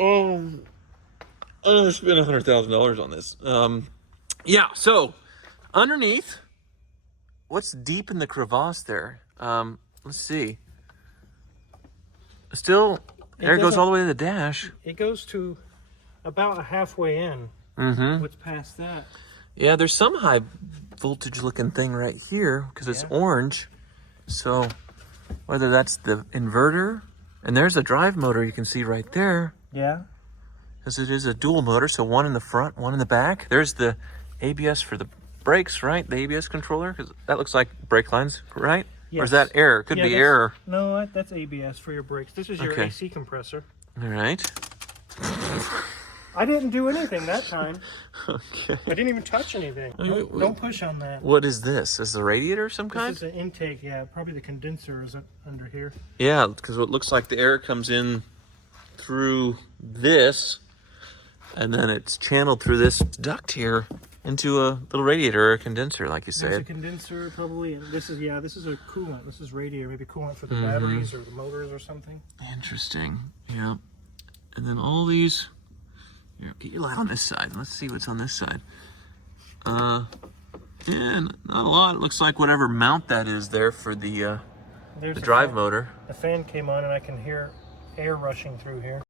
I'm gonna spend $100,000 on this. Yeah, so underneath, what's deep in the crevasse there? Let's see. Still, air goes all the way to the dash. It goes to about halfway in. Mm-hmm. What's past that? Yeah, there's some high voltage looking thing right here because it's orange. So whether that's the inverter, and there's a drive motor you can see right there. Yeah. Because it is a dual motor, so one in the front, one in the back. There's the ABS for the brakes, right? The ABS controller, because that looks like brake lines, right? Yes. Or is that air? Could be air. No, that's ABS for your brakes. This is your AC compressor. All right. I didn't do anything that time. Okay. I didn't even touch anything. Don't push on that. What is this? Is the radiator of some kind? This is an intake, yeah. Probably the condenser is under here. Yeah, because it looks like the air comes in through this, and then it's channeled through this duct here into a little radiator or a condenser, like you said. There's a condenser probably, and this is a coolant. This is radiator, maybe coolant for the batteries or the motors or something. Interesting. Yeah. And then all these. Here, get your light on this side. Let's see what's on this side. Yeah, not a lot. It looks like whatever mount that is there for the drive motor. The fan came on and I can hear air rushing through here.